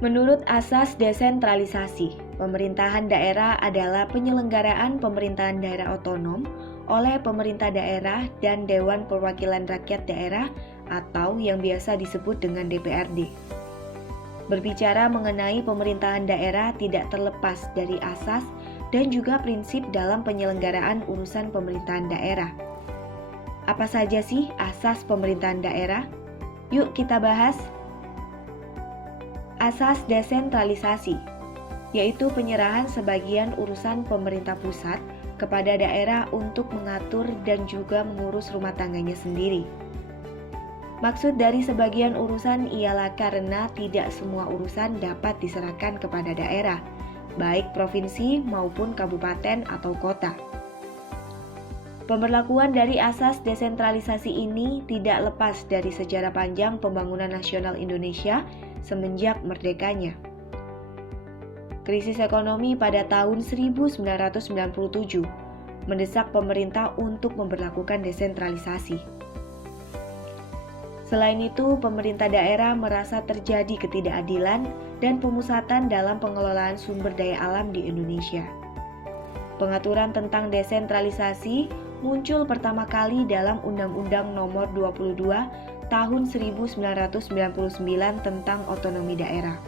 Menurut Asas Desentralisasi, pemerintahan daerah adalah penyelenggaraan pemerintahan daerah otonom oleh pemerintah daerah dan Dewan Perwakilan Rakyat Daerah atau yang biasa disebut dengan DPRD. Berbicara mengenai pemerintahan daerah tidak terlepas dari asas dan juga prinsip dalam penyelenggaraan urusan pemerintahan daerah. Apa saja sih asas pemerintahan daerah? Yuk kita bahas. Asas desentralisasi, yaitu penyerahan sebagian urusan pemerintah pusat kepada daerah untuk mengatur dan juga mengurus rumah tangganya sendiri. Maksud dari sebagian urusan ialah karena tidak semua urusan dapat diserahkan kepada daerah, baik provinsi maupun kabupaten atau kota. Pemberlakuan dari asas desentralisasi ini tidak lepas dari sejarah panjang pembangunan nasional Indonesia semenjak merdekanya. Krisis ekonomi pada tahun 1997 mendesak pemerintah untuk memberlakukan desentralisasi. Selain itu, pemerintah daerah merasa terjadi ketidakadilan dan pemusatan dalam pengelolaan sumber daya alam di Indonesia. Pengaturan tentang desentralisasi muncul pertama kali dalam Undang-Undang Nomor 22 Tahun 1999 tentang otonomi daerah.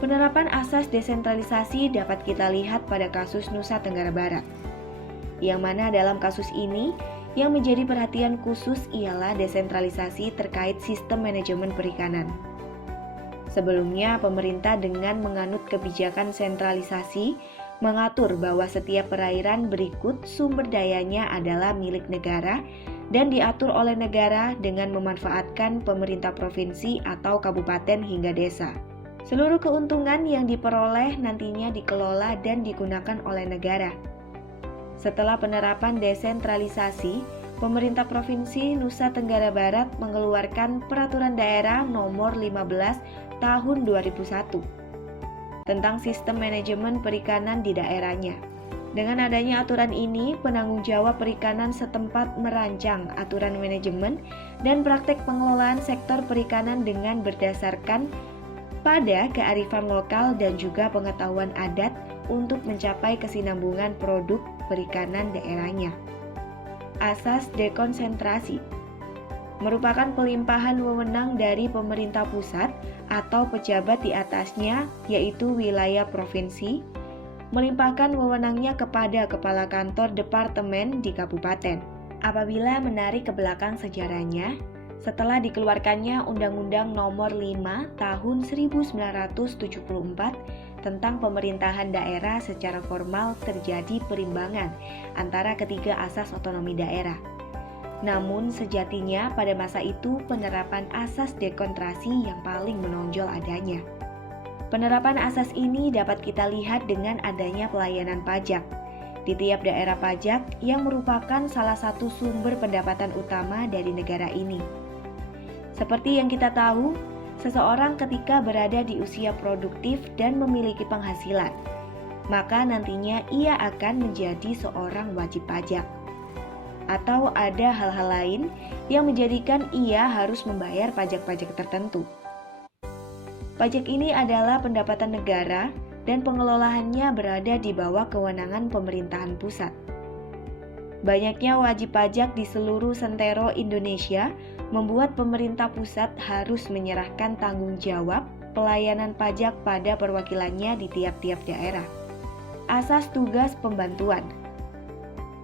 Penerapan asas desentralisasi dapat kita lihat pada kasus Nusa Tenggara Barat, yang mana dalam kasus ini yang menjadi perhatian khusus ialah desentralisasi terkait sistem manajemen perikanan. Sebelumnya, pemerintah dengan menganut kebijakan sentralisasi mengatur bahwa setiap perairan berikut sumber dayanya adalah milik negara dan diatur oleh negara dengan memanfaatkan pemerintah provinsi atau kabupaten hingga desa. Seluruh keuntungan yang diperoleh nantinya dikelola dan digunakan oleh negara. Setelah penerapan desentralisasi, pemerintah Provinsi Nusa Tenggara Barat mengeluarkan Peraturan Daerah Nomor 15 Tahun 2001 tentang sistem manajemen perikanan di daerahnya. Dengan adanya aturan ini, penanggung jawab perikanan setempat merancang aturan manajemen dan praktek pengelolaan sektor perikanan dengan berdasarkan pada kearifan lokal dan juga pengetahuan adat untuk mencapai kesinambungan produk perikanan daerahnya. Asas dekonsentrasi merupakan pelimpahan wewenang dari pemerintah pusat atau pejabat di atasnya, yaitu wilayah provinsi, melimpahkan wewenangnya kepada kepala kantor departemen di kabupaten. Apabila menarik ke belakang sejarahnya, setelah dikeluarkannya Undang-Undang Nomor 5 Tahun 1974 tentang pemerintahan daerah, secara formal terjadi perimbangan antara ketiga asas otonomi daerah. Namun sejatinya pada masa itu penerapan asas dekonsentrasi yang paling menonjol adanya. Penerapan asas ini dapat kita lihat dengan adanya pelayanan pajak di tiap daerah pajak yang merupakan salah satu sumber pendapatan utama dari negara ini. Seperti yang kita tahu, seseorang ketika berada di usia produktif dan memiliki penghasilan, maka nantinya ia akan menjadi seorang wajib pajak. Atau ada hal-hal lain yang menjadikan ia harus membayar pajak-pajak tertentu. Pajak ini adalah pendapatan negara dan pengelolaannya berada di bawah kewenangan pemerintahan pusat. Banyaknya wajib pajak di seluruh sentero Indonesia membuat pemerintah pusat harus menyerahkan tanggung jawab pelayanan pajak pada perwakilannya di tiap-tiap daerah. Asas tugas pembantuan.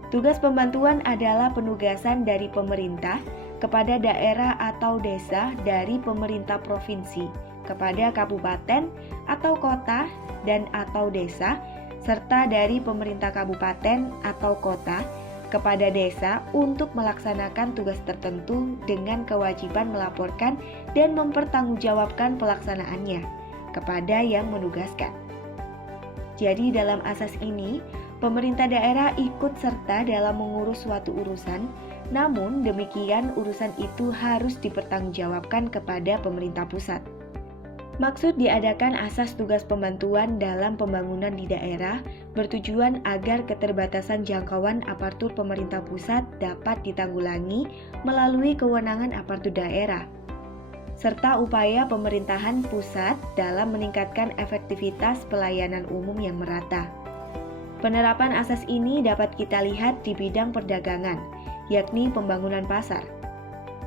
Tugas pembantuan adalah penugasan dari pemerintah kepada daerah atau desa dari pemerintah provinsi kepada kabupaten atau kota dan atau desa, serta dari pemerintah kabupaten atau kota kepada desa untuk melaksanakan tugas tertentu dengan kewajiban melaporkan dan mempertanggungjawabkan pelaksanaannya kepada yang menugaskan. Jadi dalam asas ini, pemerintah daerah ikut serta dalam mengurus suatu urusan, namun demikian urusan itu harus dipertanggungjawabkan kepada pemerintah pusat. Maksud diadakan asas tugas pembantuan dalam pembangunan di daerah bertujuan agar keterbatasan jangkauan aparatur pemerintah pusat dapat ditanggulangi melalui kewenangan aparatur daerah. serta upaya pemerintahan pusat dalam meningkatkan efektivitas pelayanan umum yang merata. Penerapan asas ini dapat kita lihat di bidang perdagangan, yakni pembangunan pasar,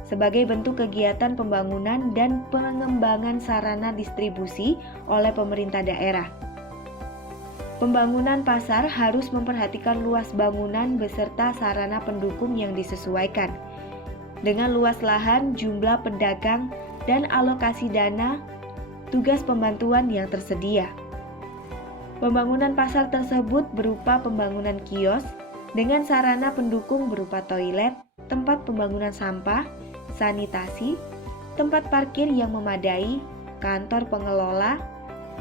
sebagai bentuk kegiatan pembangunan dan pengembangan sarana distribusi oleh pemerintah daerah. Pembangunan pasar harus memperhatikan luas bangunan beserta sarana pendukung yang disesuaikan, dengan luas lahan, jumlah pedagang, dan alokasi dana, tugas pembantuan yang tersedia. Pembangunan pasar tersebut berupa pembangunan kios dengan sarana pendukung berupa toilet, tempat pembangunan sampah, sanitasi, tempat parkir yang memadai, kantor pengelola,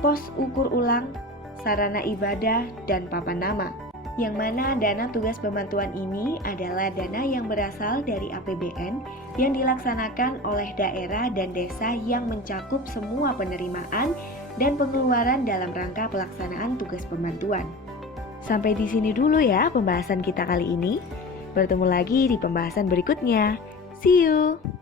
pos ukur ulang, sarana ibadah, dan papan nama. Yang mana dana tugas pembantuan ini adalah dana yang berasal dari APBN yang dilaksanakan oleh daerah dan desa yang mencakup semua penerimaan dan pengeluaran dalam rangka pelaksanaan tugas pembantuan. Sampai di sini dulu ya pembahasan kita kali ini. Bertemu lagi di pembahasan berikutnya. See you!